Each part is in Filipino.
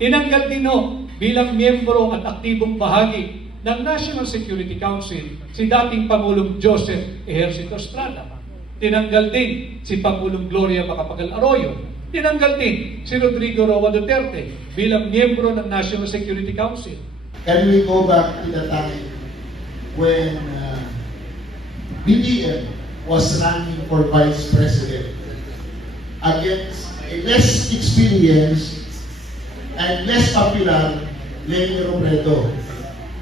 Tinanggal din bilang miyembro at aktibong bahagi ng National Security Council si dating Pangulong Joseph Ejercito Estrada. Tinanggal din si Pangulong Gloria Macapagal Arroyo. Tinanggal din si Rodrigo Roa Duterte bilang miyembro ng National Security Council. Can we go back to the time when BBM was running for Vice President against a less experienced and less popular Leni Robredo?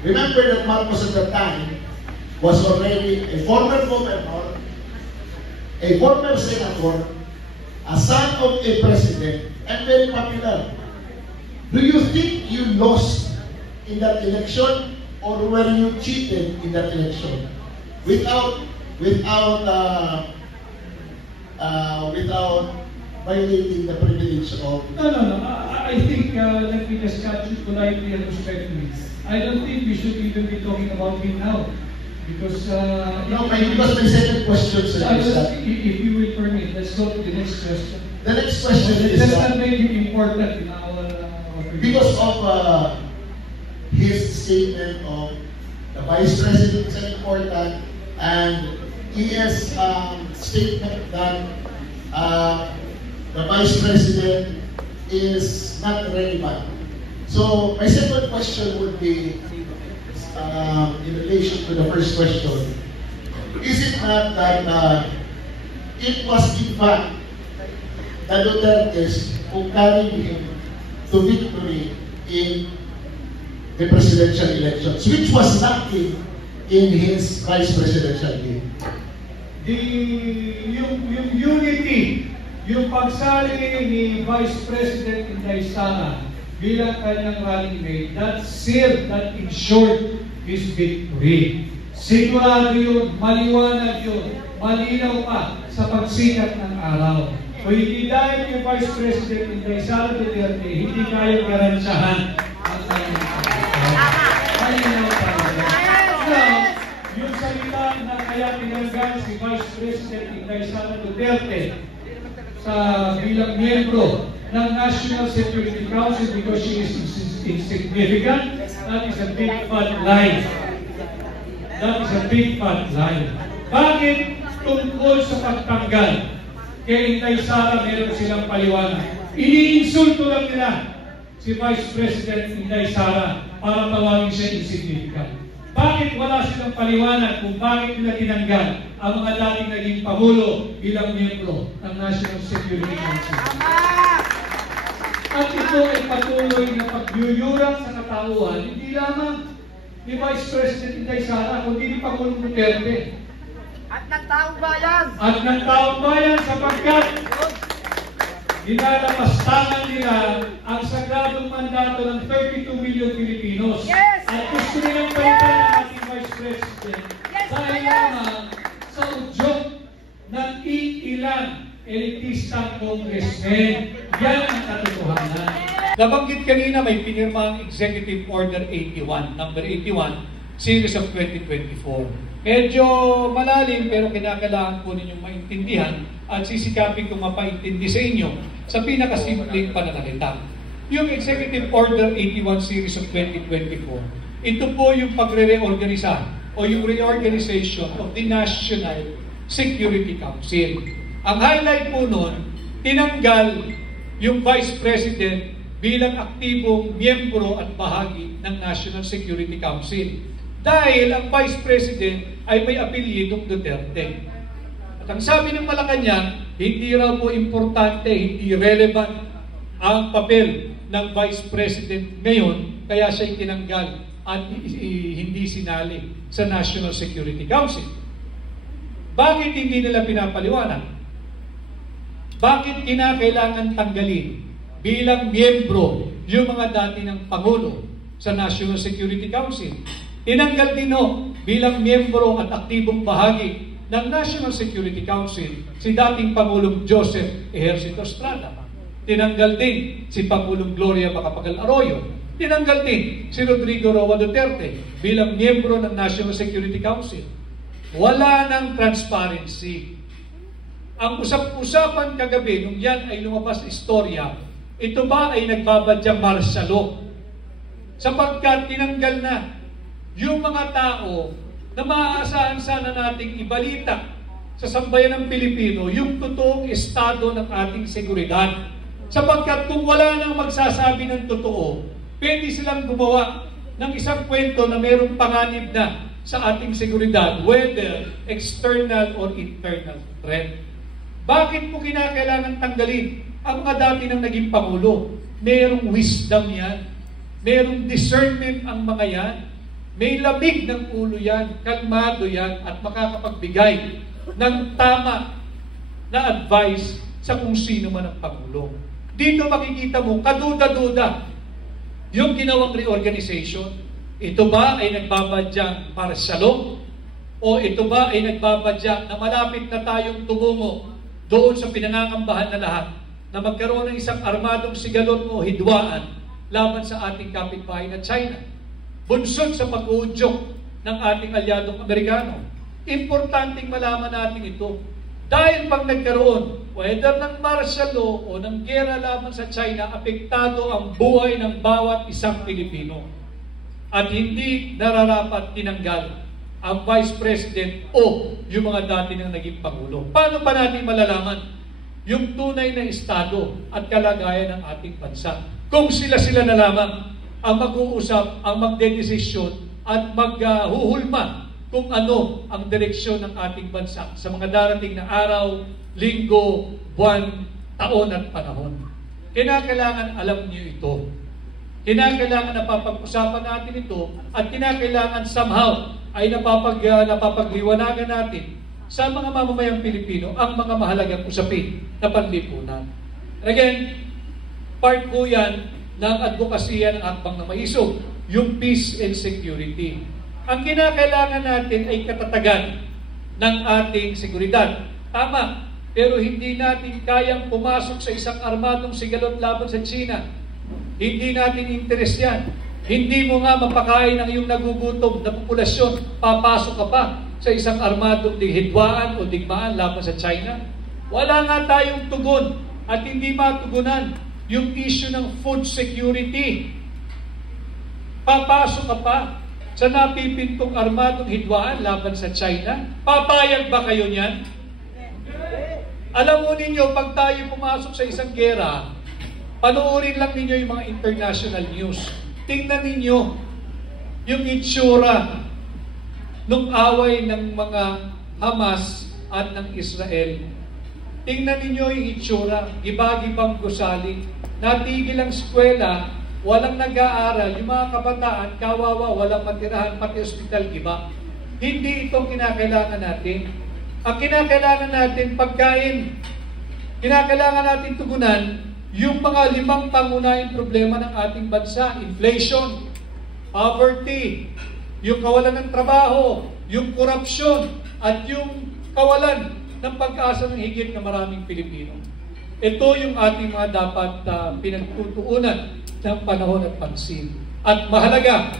Remember that Marcos at that time was already a former governor, a former senator, a son of a president, and very popular. Do you think you lost in that election, or were you cheated in that election without violating the privilege of? No. I think let me just catch you politely and respectfully. I don't think we should even be talking about him now, because because my second question, sir, is that if you will permit, let's go to the next question. The next question is that not make it important in our because of his statement of the Vice President is important, and he has statement that the Vice President is not relevant. So my second question would be in relation to the first question. Is it not that it was in fact the Dutertes who carried him to victory in the presidential elections, which was lacking in his vice presidential bid? Yung unity, yung pagsali ni Vice President Inday Sara bilang kanyang running mate, that sealed, that ensured his victory. Sigurado yun, maliwanag yun, malinaw pa sa pagsikat ng araw. So hindi dahil kay Vice President Inday Sara Duterte, hindi kaya garansyahan ang kanyang malinaw pa. Now, yung salita na kaya tinanggal si Vice President Inday Sara Duterte sa bilang miyembro ng National Security Council because she is insignificant, that is a big fat lie. That is a big fat lie. Bakit tungkol sa pagtanggal kay Inday Sara meron silang paliwanag? Iniinsulto lang nila si Vice President Inday Sara para tawagin siya insignificant. Bakit wala silang paliwanag kung bakit nila tinanggal ang mga dating naging Pangulo bilang miyembro ng National Security Council? At ito ay patuloy na pagyuyurang sa katauhan, hindi lamang ni Vice President Inday Sara, kundi ni Pangulong Duterte. At ng taong bayan! At ng taong bayan sapagkat inalapastangan nila ang sagradong mandato ng 32 million Filipinos. Yes! At gusto nilang palitan ng ating Vice President dahil naman sa udyok ng iilang elitistang congressmen. Yan ang katotohanan. Nabanggit kanina may pinirma ang Executive Order 81, number 81, series of 2024. Medyo malalim pero kinakailangan po ninyong maintindihan at sisikapin kong mapaintindi sa inyo sa pinakasimpleng pananalita. Yung Executive Order 81 series of 2024, ito po yung pagre-reorganisa o yung reorganization of the National Security Council. Ang highlight po nun, tinanggal yung Vice President bilang aktibong miyembro at bahagi ng National Security Council. Dahil ang Vice President ay may apelyidong Duterte. At ang sabi ng Malacanang, hindi raw po importante, hindi relevant ang papel ng Vice President ngayon, kaya siya'y tinanggal at hindi sinali sa National Security Council. Bakit hindi nila pinapaliwanag? Bakit kinakailangan tanggalin bilang miyembro yung mga dati ng Pangulo sa National Security Council? Tinanggal din bilang miyembro at aktibong bahagi ng National Security Council si dating Pangulong Joseph Ejercito Estrada. Tinanggal din si Pangulong Gloria Macapagal Arroyo. Tinanggal din si Rodrigo Roa Duterte bilang miyembro ng National Security Council. Wala nang transparency. Ang usap-usapan kagabi nung yan ay lumabas istorya, ito ba ay nagbabadyang martial law? Sapagkat tinanggal na yung mga tao na maaasahan sana nating ibalita sa sambayan ng Pilipino yung totoong estado ng ating seguridad. Sapagkat kung wala nang magsasabi ng totoo, pwede silang gumawa ng isang kwento na mayroong panganib na sa ating seguridad, whether external or internal threat. Bakit mo kinakailangan tanggalin ang mga dati nang naging Pangulo? Mayroong wisdom yan. Mayroong discernment ang mga yan. May lamig ng ulo yan, kalmado yan, at makakapagbigay ng tama na advice sa kung sino man ang Pangulo. Dito makikita mo, kaduda-duda, yung ginawang reorganization. Ito ba ay nagbabadyang martial law? O ito ba ay nagbabadyang na malapit na tayong tumungo doon sa pinangangambahan na lahat na magkaroon ng isang armadong sigalot o hidwaan laban sa ating kapitbahay na China? Bunsod sa pag-uudyok ng ating alyadong Amerikano. Importanteng malaman natin ito. Dahil pag nagkaroon, whether ng martial law o ng gera laban sa China, apektado ang buhay ng bawat isang Pilipino. At hindi nararapat tinanggal ang Vice President o yung mga dati nang naging Pangulo. Paano pa natin malalaman yung tunay na estado at kalagayan ng ating bansa? Kung sila-sila na lamang ang mag-uusap, ang magdedesisyon at maghuhulma kung ano ang direksyon ng ating bansa sa mga darating na araw, linggo, buwan, taon at panahon. Kinakailangan alam niyo ito. Kinakailangan napapag-usapan natin ito at kinakailangan somehow ay napapagliwanagan natin sa mga mamamayang Pilipino ang mga mahalagang usapin na panlipunan. Again, part po yan ng advokasya ng Akbang na Maisog, yung peace and security. Ang kinakailangan natin ay katatagan ng ating seguridad. Tama, pero hindi natin kayang pumasok sa isang armadong sigalot laban sa China. Hindi natin interes yan. Hindi mo nga mapakain ang iyong nagugutom na populasyon, papasok ka pa sa isang armadong hidwaan o digmaan laban sa China. Wala nga tayong tugon at hindi matugunan yung issue ng food security. Papasok ka pa sa napipintong armadong hidwaan laban sa China? Papayag ba kayo niyan? Alam mo ninyo, pag tayo pumasok sa isang gera, panoorin lang ninyo yung mga international news. Tingnan ninyo yung itsura nung away ng mga Hamas at ng Israel. Tingnan ninyo yung itsura, gibagibang gusali. Natigil ang eskwela, walang nag-aaral, yung mga kabataan, kawawa, walang matirahan, pati ospital, giba. Hindi itong kinakailangan natin. Ang kinakailangan natin, pagkain. Kinakailangan natin tugunan yung mga 5 pangunahing problema ng ating bansa. Inflation, poverty, yung kawalan ng trabaho, yung korupsyon, at yung kawalan ng pag-asa ng higit na maraming Pilipino. Ito yung ating mga dapat pinagtutuunan ng panahon at pansin. At mahalaga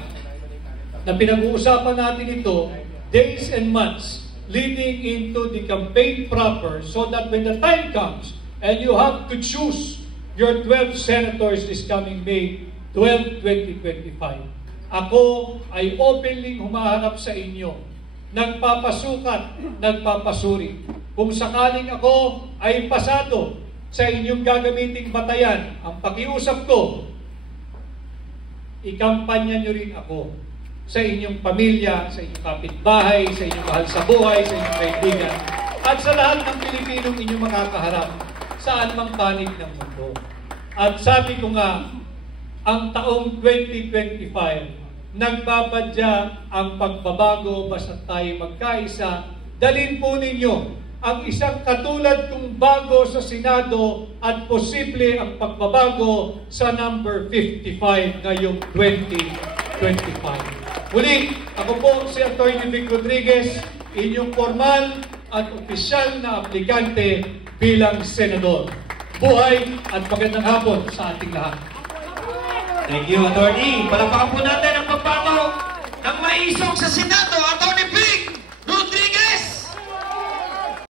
na pinag-uusapan natin ito days and months leading into the campaign proper so that when the time comes and you have to choose your 12 senators this coming May 12, 2025, ako ay openly humaharap sa inyo, nagpapasukat, nagpapasuri. Kung sakaling ako ay pasado sa inyong gagamiting batayan, ang pakiusap ko, ikampanya nyo rin ako sa inyong pamilya, sa inyong kapitbahay, sa inyong mahal sa buhay, sa inyong kaibigan, at sa lahat ng Pilipinong inyong makakaharap saan mang panig ng mundo. At sabi ko nga, ang taong 2025, nagbabadya ang pagbabago basta tayo magkaisa. Dalhin po ninyo ang isang katulad kong bago sa Senado at posible ang pagbabago sa number 55 ngayong 2025. Muli, ako po si Atty. Vic Rodriguez, inyong formal at opisyal na aplikante bilang senador. Buhay at magandang hapon sa ating lahat. Thank you, Atty. Palakpakan po natin ang pagbago ng maisog sa Senado, Atty.